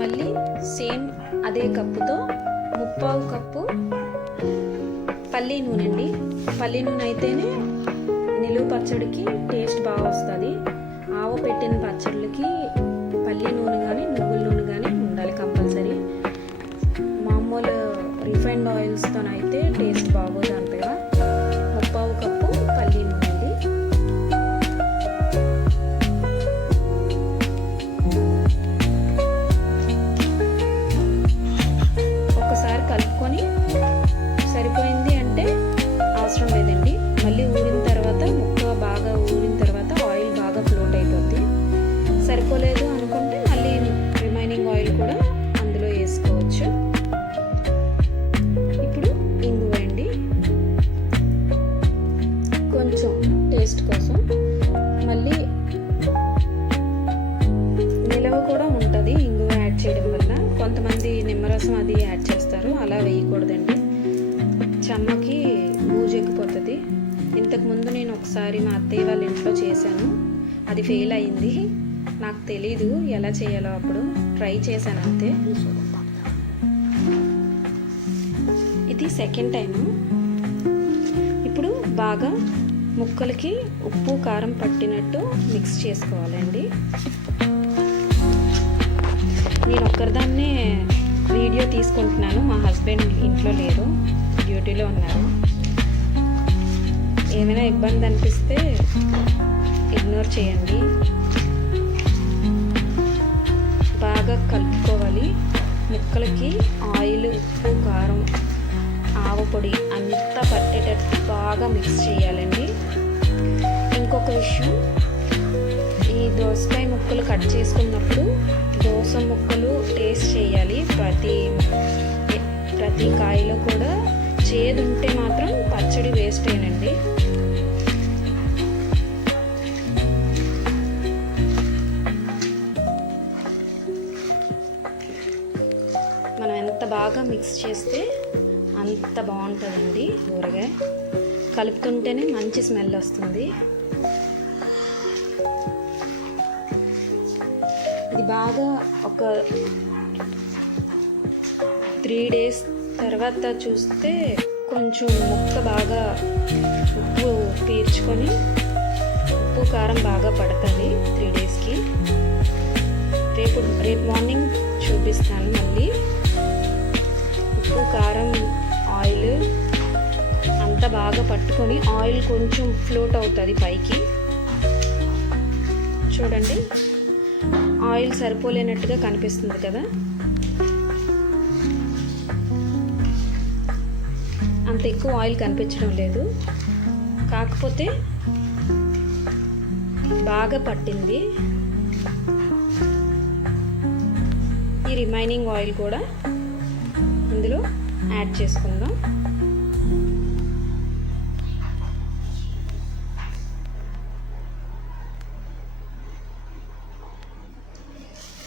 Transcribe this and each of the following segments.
మళ్ళీ సేమ్ అదే కప్పుతో 3/4 కప్పు పల్లి నూనె అండి. పల్లి నూనె అయితేనే నిలువ పచ్చడికి టేస్ట్ బాగా వస్తుంది. ఆవ పెట్టిన పచ్చళ్ళకి పల్లి నూనె కానీ నువ్వుల నూనె కానీ ఉండాలి కంపల్సరీ. మామూలు రిఫైన్డ్ ఆయిల్స్తోనైతే టేస్ట్ బాగోదు అంతగా. 3/4 కప్పు పల్లి నూనె అండి. ఒకసారి కలుపుకొని సరిపోయింది అంటే అవసరం లేదండి. మళ్ళీ ఊరిన తర్వాత ముక్క బాగా ఊరిన తర్వాత ఆయిల్ బాగా ఫ్లోట్ అయిపోద్ది. సరిపోలేదు అనుకుంటే మళ్ళీ రిమైనింగ్ ఆయిల్ కూడా అందులో వేసుకోవచ్చు. ఇప్పుడు ఇంగువ అండి, కొంచెం టేస్ట్ కోసం. మళ్ళీ నిలవ కూడా ఉంటుంది ఇంగువ యాడ్ చేయడం వల్ల. కొంతమంది నిమ్మరసం అది యాడ్ చేస్తారు, అలా వేయకూడదండి. చెమ్మకి బూజెక్కిపోతుంది. ఇంతకుముందు నేను ఒకసారి మా అత్తయ్య వాళ్ళ ఇంట్లో చేశాను, అది ఫెయిల్ అయింది. నాకు తెలీదు ఎలా చేయాలో, అప్పుడు ట్రై చేశాను అంతే. ఇది సెకండ్ టైము. ఇప్పుడు బాగా ముక్కలకి ఉప్పు కారం పట్టినట్టు మిక్స్ చేసుకోవాలండి. నేను ఒక్కరిదాన్నే వీడియో తీసుకుంటున్నాను, మా హస్బెండ్ ఇంట్లో లేరు, డ్యూటీలో ఉన్నారు. ఏమైనా ఇబ్బంది అనిపిస్తే ఇగ్నోర్ చేయండి. బాగా కలుపుకోవాలి. ముక్కలకి ఆయిల్, ఉప్పు, కారం, ఆవపొడి అంతా పట్టేటట్టు బాగా మిక్స్ చేయాలండి. ఇంకొక విషయం, ఈ దోసకాయ ముక్కలు కట్ చేసుకున్నప్పుడు దోస ముక్కలు టేస్ట్ చేయాలి. ప్రతి కాయలో కూడా చేదు ఉంటే మాత్రం పచ్చడి వేస్ట్ అయినండి. మనం ఎంత బాగా మిక్స్ చేస్తే అంత బాగుంటుందండి ఊరగాయ. కలుపుతుంటేనే మంచి స్మెల్ వస్తుంది. ఇది బాగా ఒక 3 days తర్వాత చూస్తే కొంచెం ముక్క బాగా ఉప్పు పీల్చుకొని ఉప్పు కారం బాగా పడుతుంది 3 daysకి. రేపు మార్నింగ్ చూపిస్తాను. మళ్ళీ ఉప్పు కారం ఆయిల్ అంతా బాగా పట్టుకొని ఆయిల్ కొంచెం ఫ్లోట్ అవుతుంది పైకి. చూడండి, ఆయిల్ సరిపోలేనట్టుగా కనిపిస్తుంది కదా. అంత ఎక్కువ ఆయిల్ కనిపించడం లేదు, కాకపోతే బాగా పట్టింది. ఈ రిమైనింగ్ ఆయిల్ కూడా ఇందులో యాడ్ చేసుకుందాం.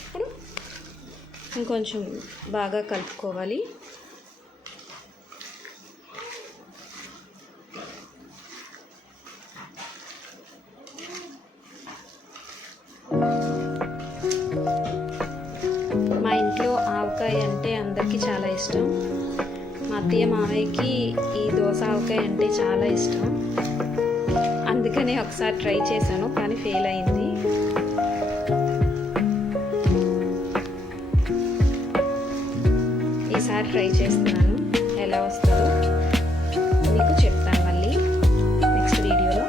ఇప్పుడు ఇంకొంచెం బాగా కలుపుకోవాలి. మా ఇంట్లో ఆవకాయ అంటే అందరికీ చాలా ఇష్టం. మా అత్తయ్య మావయ్యకి ఈ దోస ఆవకాయ అంటే చాలా ఇష్టం. అందుకనే ఒకసారి ట్రై చేశాను, కానీ ఫెయిల్ అయింది. ఈసారి ట్రై చేస్తున్నాను, ఎలా వస్తుందో మీకు చెప్తాను మళ్ళీ నెక్స్ట్ వీడియోలో.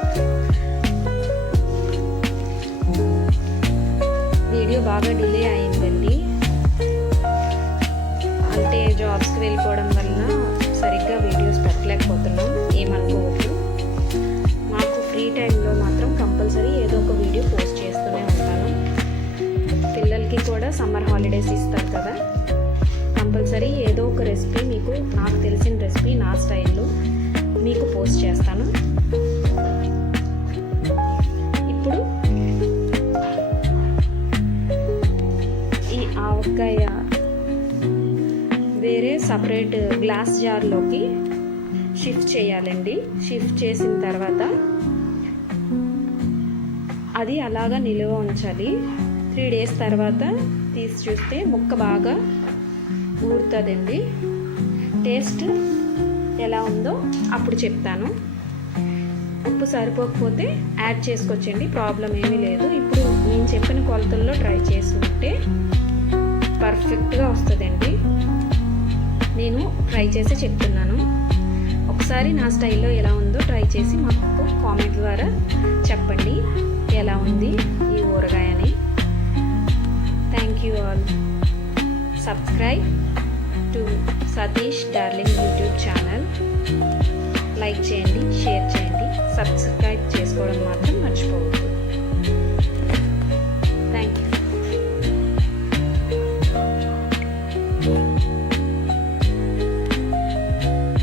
వీడియో బాగా డిలే అయిందండి, అంటే జాబ్స్కి వెళ్ళిపోవడం వల్ల సరిగ్గా వీడియోస్ పెట్టలేకపోతున్నాం, ఏమనుకోవద్దు. మాకు ఫ్రీ టైంలో మాత్రం కంపల్సరీ ఏదో ఒక వీడియో పోస్ట్ చేస్తూనే ఉంటాను. పిల్లలకి కూడా సమ్మర్ హాలిడేస్ ఇస్తారు కదా, కంపల్సరీ ఏదో ఒక రెసిపీ మీకు, నాకు తెలిసిన రెసిపీ నా స్టైల్లో మీకు పోస్ట్ చేస్తాను. ఇప్పుడు ఈ ఆవకాయ వేరే సపరేట్ గ్లాస్ జార్లోకి షిఫ్ట్ చేయాలండి. షిఫ్ట్ చేసిన తర్వాత అది అలాగా నిలువ ఉంచాలి. 3 డేస్ తర్వాత తీసి చూస్తే ముక్క బాగా ఊరుతుందండి. టేస్ట్ ఎలా ఉందో అప్పుడు చెప్తాను. ఉప్పు సరిపోకపోతే యాడ్ చేసుకోవచ్చండి, ప్రాబ్లం ఏమీ లేదు. ఇప్పుడు నేను చెప్పిన కొలతల్లో ట్రై చేసుకుంటే పర్ఫెక్ట్గా వస్తుందండి. నేను ట్రై చేసి చెప్తున్నాను. ఒకసారి నా స్టైల్లో ఎలా ఉందో ట్రై చేసి మాకు కామెంట్ ద్వారా చెప్పండి ఎలా ఉంది ఈ ఊరగాయ అని. Thank you all. Subscribe to Satish darling YouTube channel. Like చేయండి, షేర్ చేయండి, సబ్స్క్రైబ్ చేసుకోవడం మాత్రం మర్చిపోవద్దు.